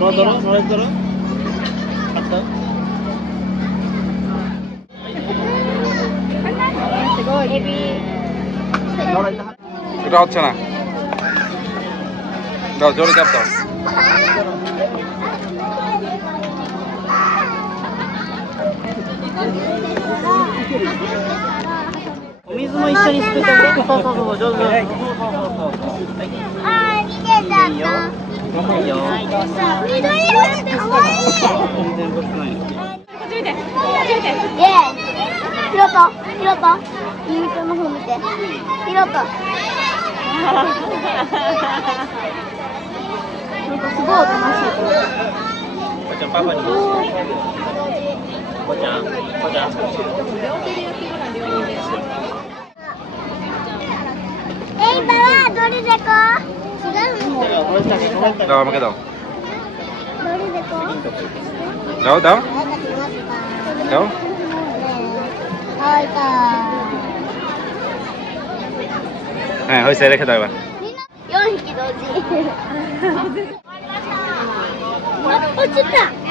ধরো নড়ে ধরো আচ্ছা এটা হচ্ছে না দাও জোরে চাপ দাওお水も一緒にすくってそうそうそう上手いいよいいよ緑色って可愛い。全然動かないイエーイ。ヒロト、ゆみちゃんの方見て。ヒロト。すごいおとなしい。こちゃんパパにこちゃん今はどれでこう？違うの。দাও আমাকে দাওどれでこう？ দাও দাও দাওはいか。 হ্যাঁ হয়েছে রেখে দাও এবার 4匹同時。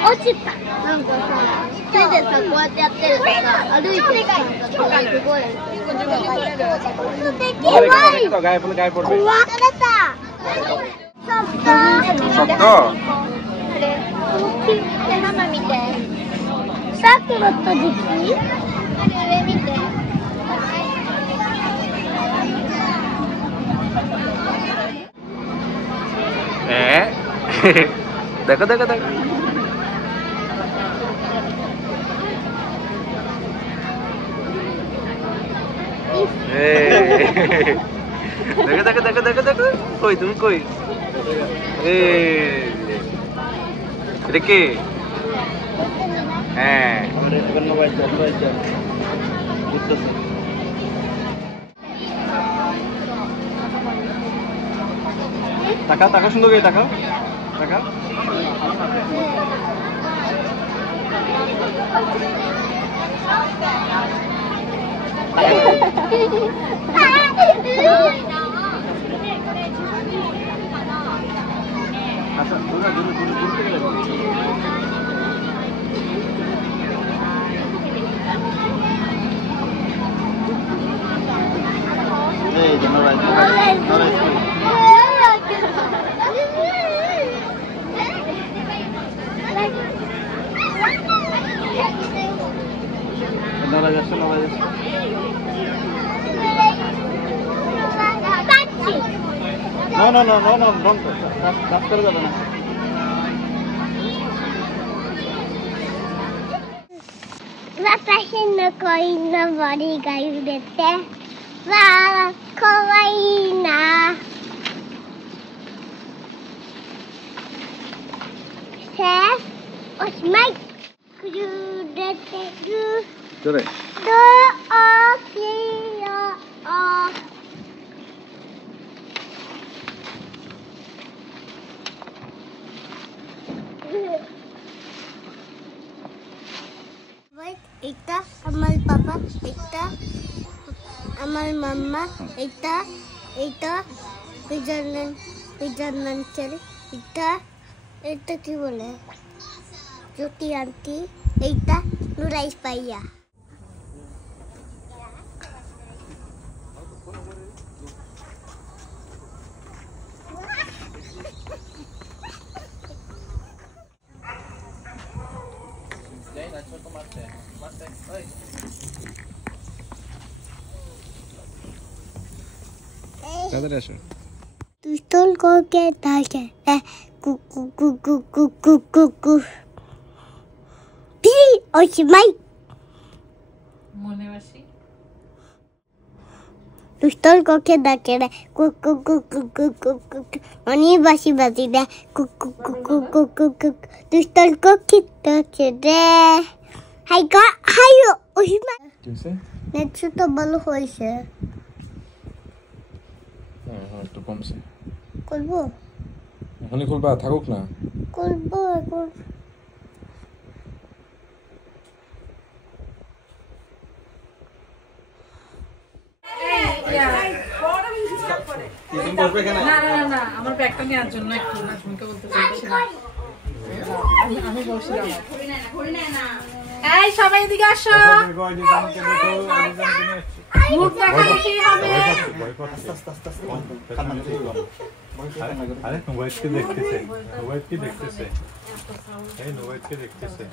落ちた。なんかさ、手でさこうやってやってるとさ、歩いてるさ、すごい。できない。 রেখে দাও গায়ে পড়লে গায়ে পড়বে 怖かった。ちょっと。 শক্ত ママ見て。さくらとでき？上見て。 দেখো দেখো দেখো দেখো দেখো দেখো দেখো দেখো কই তুমি কই এটা কে হ্যাঁ তাকাও তাকাও সুন্দর করে তাকাও তাকাও আচ্ছা দূরে দূরে দূরে দূর থেকে লাগবে এই ধন্যবাদ নড়া যাচ্ছে No, don't go. That's করে যাবে না私の鯉のぼりが揺れてわあかわいいなおしまいくるれてるどれどうしようIta, amal papa, ita, amal mama, ita, পিজান চলে, এটা কি বলে? জ্যোতি আন্টি, এইটা নুরাইশ পাইয়া. তাড়াতাড়ি আসো দুষ্টল করকে থাকে কুকু কুকু কুকু কুকু পি ওশমাই মনে বাসি দুষ্টল করকে ডাকে কুকু কুকু কুকু কুকু অনি বাসি বাজি দে কুকু কুকু কুকু কুকু দুষ্টল করকে ডাকে দে হাইও ওশমাই কিছে নেটটা তো ভালো হইছে হ্যাঁ একটু কমছে করব এখনই খুলবা থাকুক না করব এখন না আমার ব্যাগটা নেওয়ার জন্য একটু না শুনতে বলতে চাইছিলাম আমি বলছিলাম এই সবাই এদিকে আসো মুখ দেখাতে হবে আরে নোয়েটকে দেখতেছে নোয়েটকে দেখতেছে এই নোয়েটকে দেখতেছে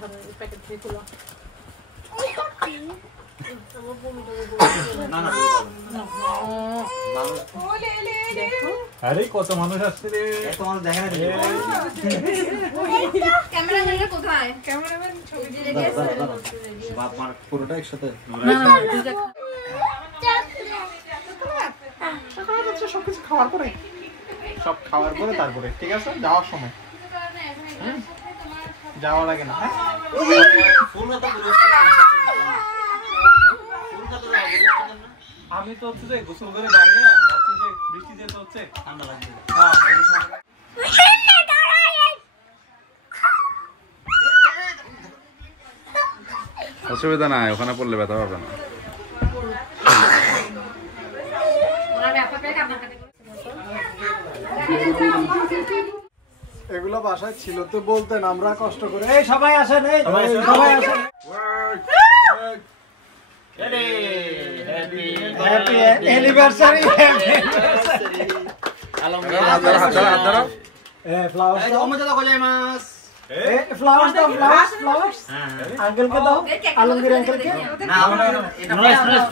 আরে কত মানুষ আসছে রে এত মানুষ দেখে না ক্যামেরাম্যান কোথায় ক্যামেরাম্যান ছবি দিয়ে গেছে বাপ মার পুরোটা একসাথে সবকিছু খাওয়ার পরে সব খাওয়ার পরে তারপরে ঠিক আছে যাওয়ার সময় যাওয়া লাগে না হ্যাঁ আমি তো হচ্ছে যে গোসল করে দাঁড়িয়ে ভাবছি যে বৃষ্টি যেতে হচ্ছে ঠান্ডা লাগবে অসুবিধা নাই ওখানে পড়লে ব্যথা হবে না এগুলো বাসায় ছিল তো বলতেন আমরা কষ্ট করে এই সবাই আসেন এই সবাই আসেন হ্যাপি অ্যানিভার্সারি ফ্লাওয়ার্স ফ্লাওয়ার্স দাও ফ্লাওয়ার্স আঙ্কেল কে দাও আলমগীর আঙ্কেল কে না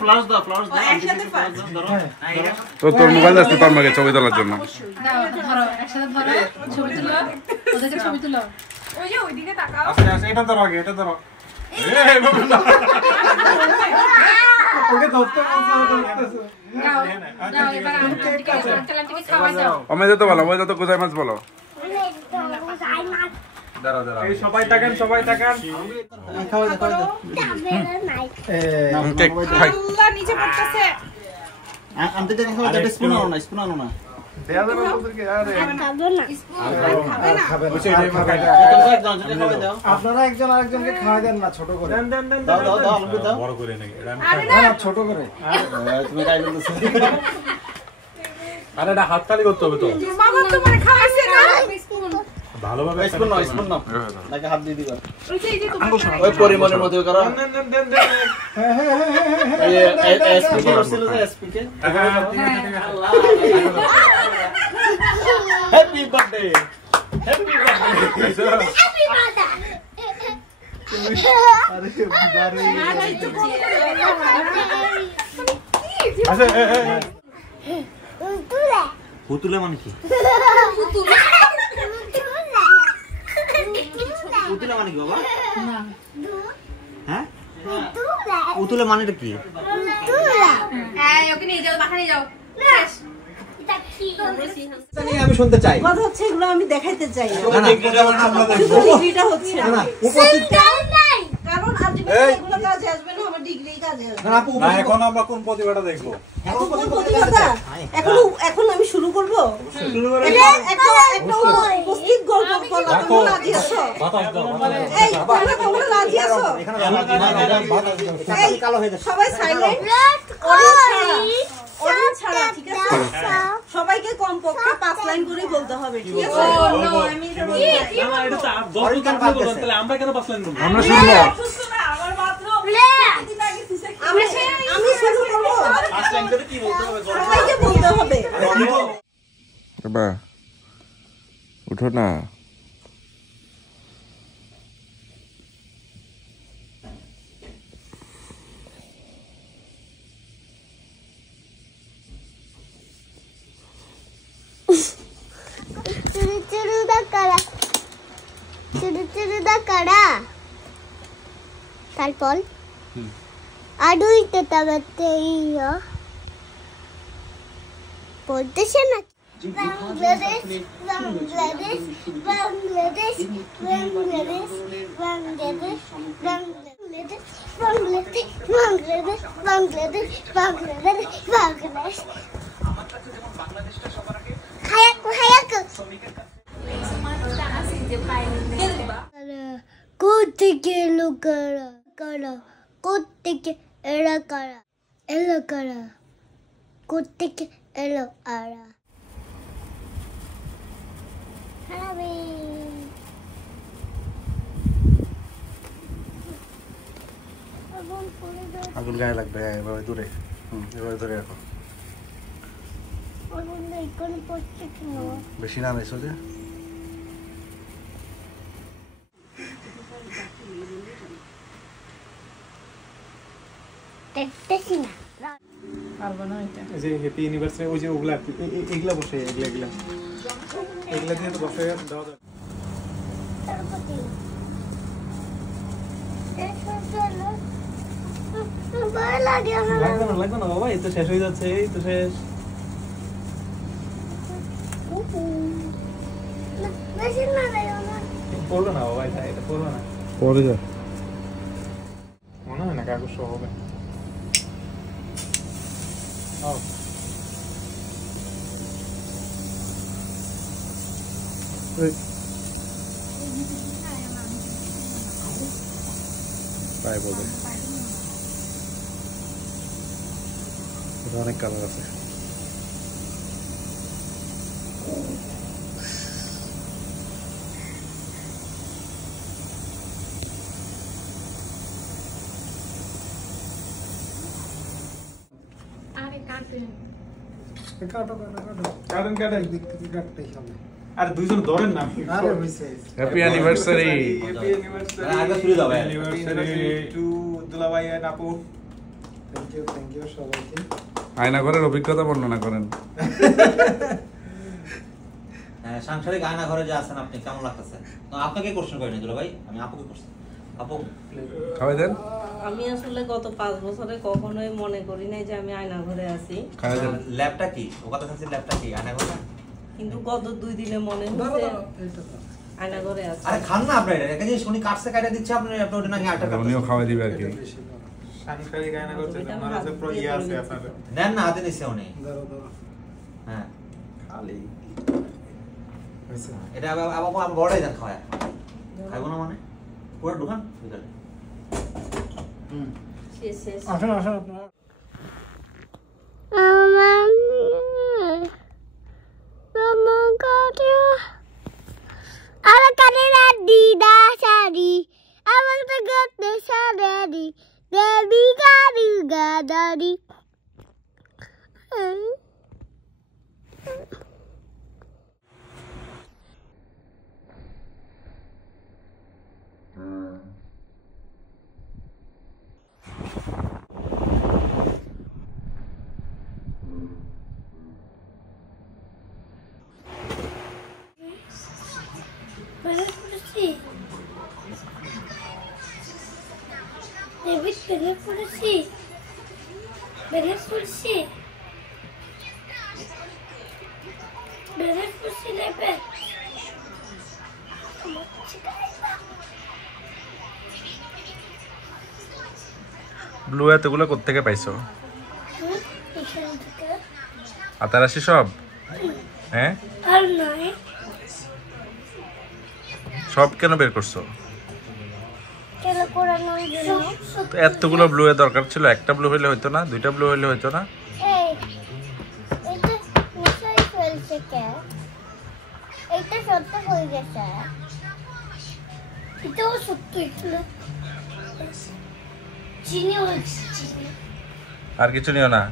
ফ্লাওয়ার্স দাও একসাথে ধরো তো তোর মোবাইল আছে তোর মাকে ছবি তোলার জন্য ধরো একসাথে ধরো ছবি তুলো ওদেরকে ছবি তুলো ওই যে ওইদিকে তাকাও আচ্ছা এটা ধরো আগে এটা ধরো ওকে ধরতে বলছো দাও দাও এবার আন্টিকে খাওয়া দাও আমি যেতে বলো ওই তো কোথায় মাছ বলো এই সবাই তাকান খাওয়া দাও কেক খাই আল্লাহ নিচে পড়তেছে আনতে দেখো এটা স্পুন আনো না দেয়া যাবে ওদেরকে আরে খাবে না আপনারা একজন আরেকজনকে খাওয়া দেন না ছোট করে দাও আলু দাও বড় করে নাকি না ছোট করে তুমি কাই বলছো আরে এটা হাত তালি করতে হবে তো বাবা তোমার খাওয়াইছে না ভালোভাবে স্পুন নাও নাকি হাত দিয়ে দিবা ওই যে এই যে তোমার ওই পরিমাণের মধ্যে করো দেন এই এসপিকে ছিল যে এসপিকে হ্যাপি বার্থডে পুতুলে মানে কি পুতুলে মানে কি বাবা না হ্যাঁ পুতুলে মানেটা কি এই ওকে নিয়ে যাও বাহিরে যাও আমি শুনতে চাই কথা হচ্ছে এগুলো আমি দেখাইতে চাই না না আমরা দেখব ডিগ্রিটা হচ্ছে না উপস্থিত কারণ আজকে এগুলো কাজে আসবে না আমার ডিগ্রি কাজে আসবে না আপু না এখন আমরা কোন প্রতিভাটা দেখবো এখন কোন প্রতিযোগিতা এখন আমি শুরু করব একটা উপস্থিত গল্প বলার জন্য রাজি আছো এই তোমরা রাজি আছো এই সবাই সাইলেন্ট অডিয়েন্স ছাড়া ঠিক আছে সবাইকে কমপক্ষে 5 লাইন করে বলতে হবে ঠিক আছে আমি এটা তো দল কান বলবো তাহলে আমরা কেন 5 লাইন বলবো আমরা শুনবো আমার মাত্র আমি শুরু করব 5 লাইন করে কি বলতে হবে সবাইকে বলতে হবে বাবা উঠো না তারপর আডুইতে তাবাতে ইয়া পড়তেছে না বাংলাদেশ বাংলাদেশ বাংলাদেশ বাংলাদেশ বাংলাদেশ বাংলাদেশ বাংলাদেশ বাংলাদেশ বাংলাদেশ বাংলাদেশ বাংলাদেশ খায়াক খায়াক কোত্থেকে এলো কারা কারা কোত্থেকে এরা কারা এলো কারা কোত্থেকে এলো আরা আগুন গায়ে লাগবে, এভাবে দূরে, এভাবে ধরে রাখো। বেশি না নাইছো যে যে হ্যাপি ইউনিভার্সারি ওই যে ওগুলা এগুলা বসে এগুলা দিয়ে তো বসে দেওয়া যায়। লাগবে না বাবা, এই তো শেষ হয়ে যাচ্ছে, এই তো শেষ। পড়বে না বাবা, এটা পড়বে না, পরে যা মনে হয় না কাগজ সহ হবে। তাই বলবে, অনেক কালার আছে। আর দুইজন ধরেন না। Happy anniversary, happy anniversary two দুলাভাই এন্ড আপু। থ্যাংক ইউ সবাইকে। আয়না ঘরের অভিজ্ঞতা বর্ণনা করেন। সাংসারিক আয়না ঘরে যে আছেন আপনি কেমন লাগতেছে? আপনাকে কোশ্চেন করিনি দুলাভাই, আমি আপুকে কোশ্চেন। আপু খাওয়াই দেন। আমি আসলে গত 5 বছরে কখনোই মনে করি নাই যে আমি আয়না ঘরে আছি। খাওয়াই দেন। ল্যাবটা কি? ও কথা শুনছি ল্যাবটা কি? আয়না ঘরে? কিন্তু গত 2 দিনে মনে হচ্ছে আয়না ঘরে আছি। আরে খান না আপনি, এটা যে শুনি কাটছে কাটা দিচ্ছে আপনি ওটা নাকি আটা কাটছে। উনিও খাওয়াই দিবে আর কি। সাংসারিক আয়না করতে আমার কাছে প্রো ইয়ে আছে আপনাদের। নেন না হাতে নিছে উনি। হ্যাঁ খালি এটা আবার বড়াই দেন খাওয়া। খাইবো না মানে পুরো দোকান বিকালে। শেষ আসুন আপনারা। David bener polisi. Bener polisi. Bener polisi David. Blue এতগুলো কোত্থেকে পাইছো? আতারাশি সব? হ্যাঁ আর নয় সব কেন বের করছো? কেলা কোরানোর জন্য। তো এতগুলো ব্লু এর দরকার ছিল? একটা ব্লু হইলে হইতো না? দুইটা ব্লু হইলে হইতো না? এই এটা মিশাই ফেলছে কে? এটা সত্য হয়ে গেছে। এটাও সত্য ছিল। চিনি হচ্ছে চিনি। আর কিছু নিও না?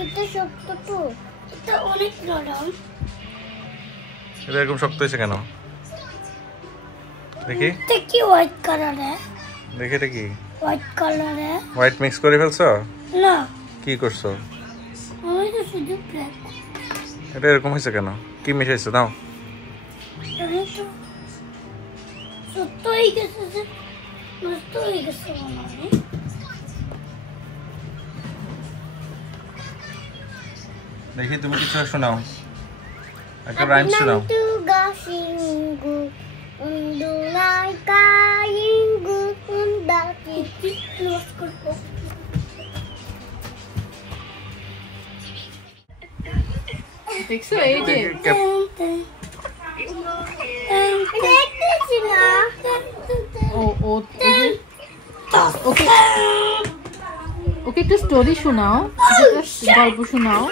এটা সত্য তো। এটা অনেক নরম। এটা এরকম শক্ত হয়েছে কেন? দেখি এটা কি হোয়াইট কালারে? দেখি এটা কি হোয়াইট কালারে? হোয়াইট মিক্স করে ফেলছো? না কি করছো? আমি তো শুধু ব্ল্যাক। এটা এরকম হয়েছে কেন? কি মিশাইছো? দাও। আমি তো সত্য হয়ে গেছে যে নষ্ট হয়ে গেছে মনে হয়। দেখি তুমি কিছু শোনাও, একটা রাইম শোনাও। Gasingu undunai kaingu undaki los korpo. দেখছো এই যে ও ও ওকে ওকে একটু স্টোরি শোনাও, একটা গল্প শোনাও।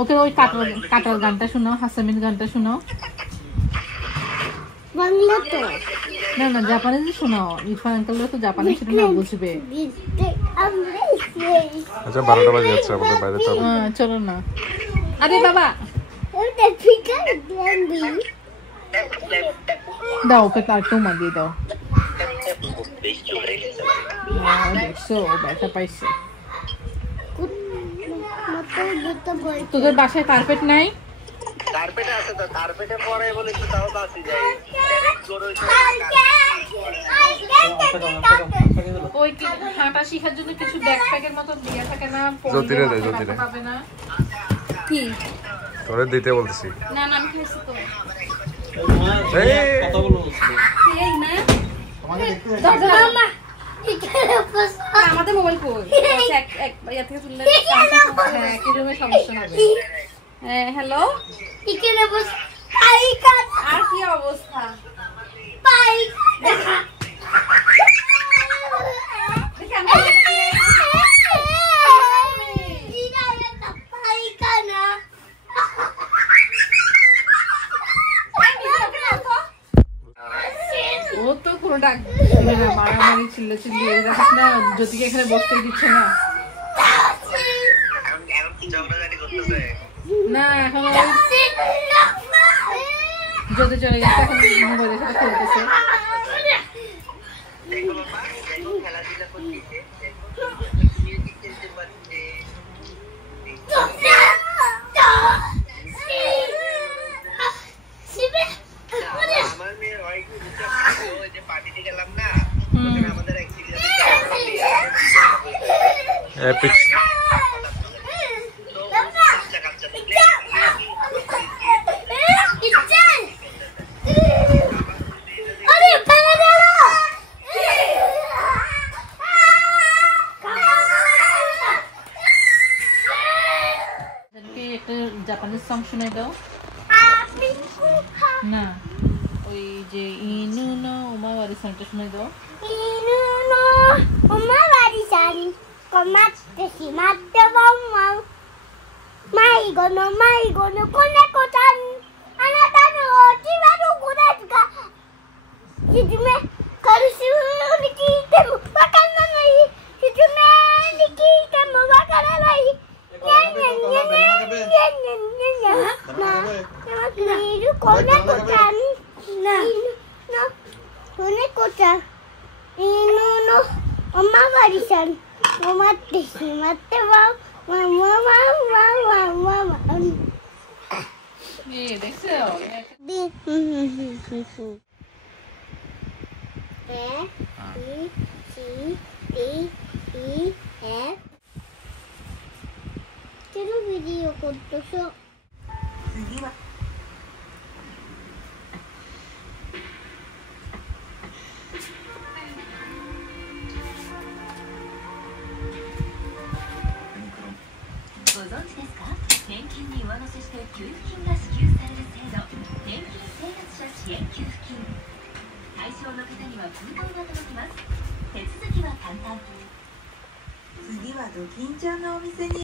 ওকে ওই কাটার গানটা শোনাও, হাসামিন গানটা শোনাও। বাংলা তো না না জাপানিজ শোনাও, ইরফান আঙ্কেলরা তো জাপানিজ সেটা না বুঝবে। আচ্ছা 12টা বাজে যাচ্ছে, আমাদের বাইরে চলো। চলো না। আরে বাবা দাও, ওকে কার্টুন মাগিয়ে দাও। দেখছো ব্যথা পাইছে। তোদের বাসায় কার্পেট নাই? কার্পেট আছে তো, কার্পেটে পরে বলে তো তাও বাসি যায়। ওই কি হাঁটা শেখার জন্য কিছু ব্যাকপ্যাকের মতো দিয়ে থাকে না? জ্যোতিরে দে, জ্যোতিরে পাবে না কি? তোরে দিতে বলতেছি। না না আমি খাইছি তো। কথা বলো এই না তোমাকে দেখতে মামা এখানে বস আমাদের মোবাইল কই? এক এক ইয়া থেকে তুললে হ্যাঁ কি রকমের সমস্যা হবে। হ্যালো এখানে বস পাইকা আর কি অবস্থা? পাইকা ও তো কোনো ডাক দিবে না, মারামারি চিল্লাচিল্লি দেখিস না, জ্যোতিকে এখানে বসতে দিচ্ছে না। এখন কি ঝগড়াঝাটি করতেছে? না এখন জ্যোতি চলে গেছে, এখন মোবাইলের সাথে খেলতেছে। দেখো বাবা, দেখো খেলাধুলা করতেছে, দেখো মিউজিক খেলতে পারছে। আমার মেয়ে হয় কি বুঝছো, ওই যে পার্টিতে গেলাম না, ওখানে আমাদের এক এপিক একটা জাপানিজ সং শুনে দাও না, ওই যে ইনু নো উমাওয়ারি সংটা শুনে দাও। ভিডিও করতেছোご存知ですか？年金に上乗せして給付金が支給される制度、年金生活者支援給付金。対象の方には封筒が届きます。手続きは簡単。次はドキンちゃんのお店に